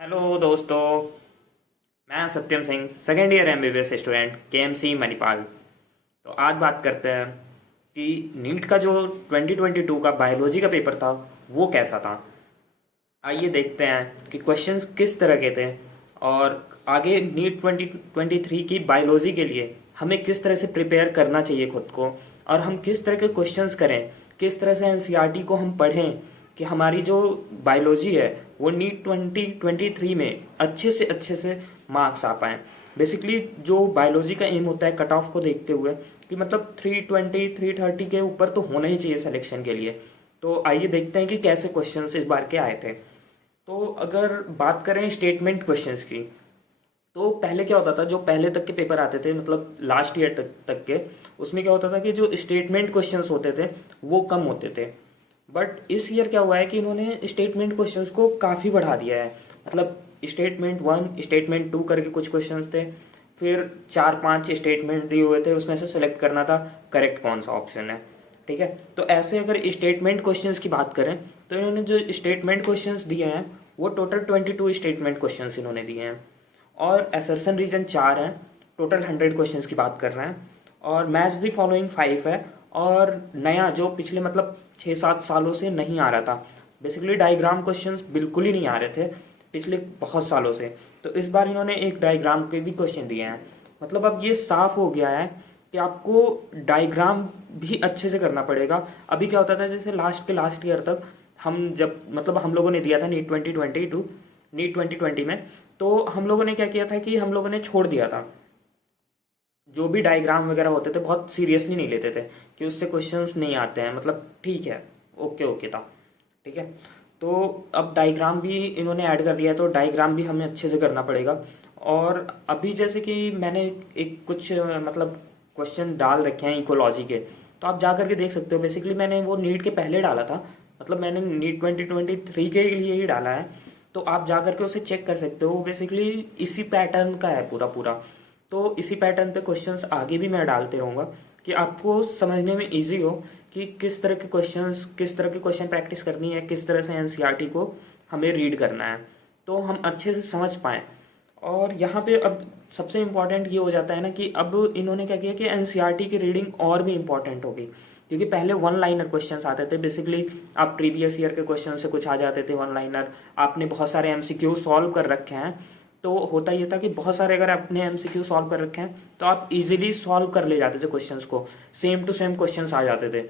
Hello दोस्तों। मैं Satyam Singh second year MBBS student KMC Manipal. तो आज बात करते हैं कि नीट का जो 2022 का बायोलॉजी का पेपर था वो कैसा था। आइए देखते हैं कि क्वेश्चंस किस तरह के थे और आगे नीट 2023 की बायोलॉजी के लिए हमें किस तरह से प्रिपेयर करना चाहिए खुद को, और हम किस तरह के क्वेश्चंस करें, किस तरह से एनसीईआरटी को हम पढ़ें कि हमारी जो बायोलॉजी है वो नीट 2023 में अच्छे से मार्क्स आ पाएँ। बेसिकली जो बायोलॉजी का एम होता है कट ऑफ को देखते हुए कि मतलब 320 330 के ऊपर तो होना ही चाहिए सिलेक्शन के लिए। तो आइए देखते हैं कि कैसे क्वेश्चंस इस बार के आए थे। तो अगर बात करें स्टेटमेंट क्वेश्चंस की, तो पहले क्या होता था, जो पहले तक के पेपर आते थे मतलब लास्ट ईयर तक के, उसमें क्या होता था कि जो स्टेटमेंट क्वेश्चंस होते थे वो कम होते थे। बट इस ईयर क्या हुआ है कि इन्होंने स्टेटमेंट क्वेश्चंस को काफ़ी बढ़ा दिया है। मतलब स्टेटमेंट वन स्टेटमेंट टू करके कुछ क्वेश्चंस थे, फिर चार पांच स्टेटमेंट दिए हुए थे, उसमें से सेलेक्ट करना था करेक्ट कौन सा ऑप्शन है। ठीक है, तो ऐसे अगर स्टेटमेंट क्वेश्चंस की बात करें तो इन्होंने जो स्टेटमेंट क्वेश्चंस दिए हैं वो टोटल 22 स्टेटमेंट क्वेश्चंस इन्होंने दिए हैं, और असर्शन रीजन 4 है। टोटल 100 क्वेश्चंस की बात कर रहे हैं, और मैच द फॉलोइंग 5 है। और नया जो पिछले मतलब 6-7 सालों से नहीं आ रहा था, बेसिकली डायग्राम क्वेश्चंस बिल्कुल ही नहीं आ रहे थे पिछले बहुत सालों से, तो इस बार इन्होंने एक डायग्राम के भी क्वेश्चन दिए हैं। मतलब अब ये साफ हो गया है कि आपको डायग्राम भी अच्छे से करना पड़ेगा। अभी क्या होता था, जैसे लास्ट ईयर तक हम जब मतलब हम लोगों ने दिया था नीट 2020 में, तो हम लोगों ने क्या किया था कि हम लोगों ने छोड़ दिया था। जो भी डायग्राम वगैरह होते थे बहुत सीरियसली नहीं लेते थे कि उससे क्वेश्चंस नहीं आते हैं, मतलब ठीक है, ओके ओके था। ठीक है, तो अब डायग्राम भी इन्होंने ऐड कर दिया है, तो डायग्राम भी हमें अच्छे से करना पड़ेगा। और अभी जैसे कि मैंने एक कुछ मतलब क्वेश्चन डाल रखे हैं इकोलॉजी के, तो आप जा करके देख सकते हो। बेसिकली मैंने वो नीट के पहले डाला था, मतलब मैंने नीट 2023 के लिए ही डाला है, तो आप जा करके उसे चेक कर सकते हो। बेसिकली इसी पैटर्न का है पूरा पूरा, तो इसी पैटर्न पे क्वेश्चंस आगे भी मैं डालते रहूँगा कि आपको समझने में इजी हो कि किस तरह के क्वेश्चंस, किस तरह के क्वेश्चन प्रैक्टिस करनी है, किस तरह से एनसीईआरटी को हमें रीड करना है, तो हम अच्छे से समझ पाएँ। और यहाँ पे अब सबसे इम्पॉर्टेंट ये हो जाता है ना कि अब इन्होंने क्या किया कि एनसीईआरटी की रीडिंग और भी इम्पॉर्टेंट होगी, क्योंकि पहले वन लाइनर क्वेश्चंस आते थे। बेसिकली आप प्रीवियस ईयर के क्वेश्चन से कुछ आ जाते थे वन लाइनर, आपने बहुत सारे एमसीक्यू सॉल्व कर रखे हैं, तो होता ये था कि बहुत सारे अगर आपने एमसीक्यू सॉल्व कर रखे हैं तो आप इजीली सॉल्व कर ले जाते थे क्वेश्चंस को, सेम टू सेम क्वेश्चंस आ जाते थे।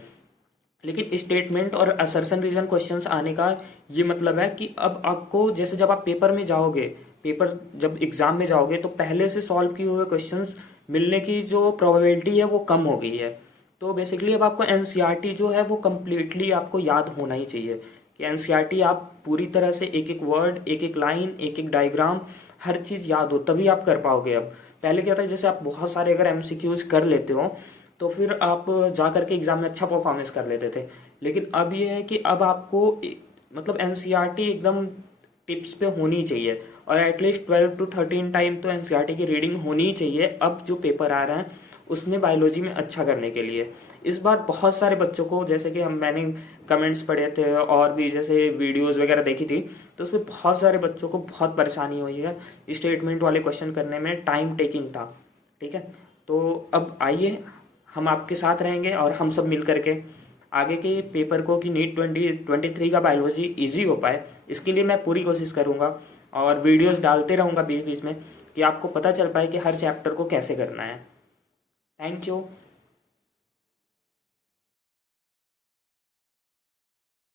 लेकिन स्टेटमेंट और असर्शन रीजन क्वेश्चंस आने का ये मतलब है कि अब आपको, जैसे जब आप पेपर में जाओगे, पेपर जब एग्जाम में जाओगे, तो पहले से सॉल्व किए हुए क्वेश्चंस मिलने की जो प्रोबेबिलिटी है वो कम हो गई है। तो बेसिकली अब आपको एनसीईआरटी जो है वो कम्प्लीटली आपको याद होना ही चाहिए कि एनसीईआरटी आप पूरी तरह से एक एक वर्ड, एक एक लाइन, एक एक डायग्राम, हर चीज़ याद हो तभी आप कर पाओगे। अब पहले क्या था, जैसे आप बहुत सारे अगर एमसीक्यूज कर लेते हो तो फिर आप जा करके एग्जाम में अच्छा परफॉर्मेंस कर लेते थे। लेकिन अब ये है कि अब आपको मतलब एनसीईआरटी एकदम टिप्स पे होनी चाहिए, और एटलीस्ट 12 to 13 टाइम तो एनसीईआरटी की रीडिंग होनी ही चाहिए अब जो पेपर आ रहा है उसमें बायोलॉजी में अच्छा करने के लिए। इस बार बहुत सारे बच्चों को, जैसे कि हम मैंने कमेंट्स पढ़े थे और भी जैसे वीडियोस वगैरह देखी थी, तो उसमें बहुत सारे बच्चों को बहुत परेशानी हुई है स्टेटमेंट वाले क्वेश्चन करने में, टाइम टेकिंग था। ठीक है, तो अब आइए हम आपके साथ रहेंगे और हम सब मिल करके आगे के पेपर को कि नीट 2023 का बायोलॉजी इजी हो पाए, इसके लिए मैं पूरी कोशिश करूँगा और वीडियोस डालते रहूँगा बीच बीच में कि आपको पता चल पाए कि हर चैप्टर को कैसे करना है। Thank you.